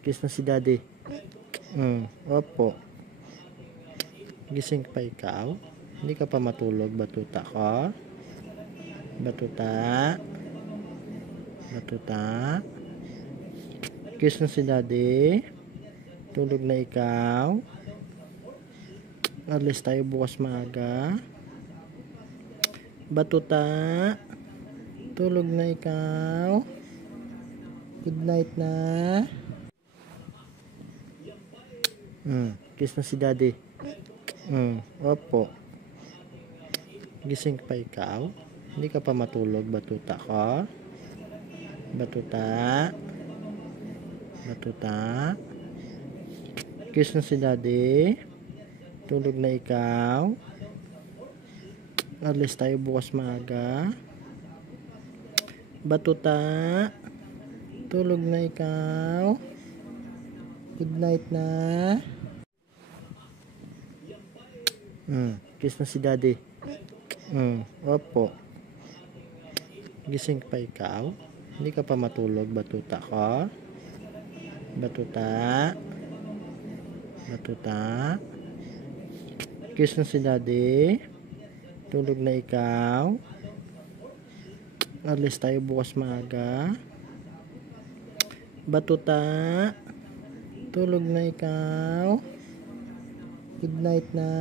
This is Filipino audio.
Kiss na si daddy. Opo. Gising pa ikaw? Hindi ka pa matulog, batuta ko? Batuta? Batuta? Kiss na si daddy. Tulog na ikaw. Alis tayo bukas maaga. Batuta? Tulog na ikaw. Good night na. Kiss na si daddy. Opo. Gising pa ikaw? Hindi ka pa matulog, batuta ko? Batuta? Batuta? Kiss na si daddy. Tulog na ikaw. Alis tayo bukas maaga. Batuta? Tulog na ikaw. Good night na. Kiss na si daddy. Opo. Gising pa ikaw? Hindi ka pa matulog, batuta ko? Batuta? Batuta? Kiss na si daddy. Tulog na ikaw. Alis tayo bukas maaga. Batuta? Tulog na ikaw. Good night na.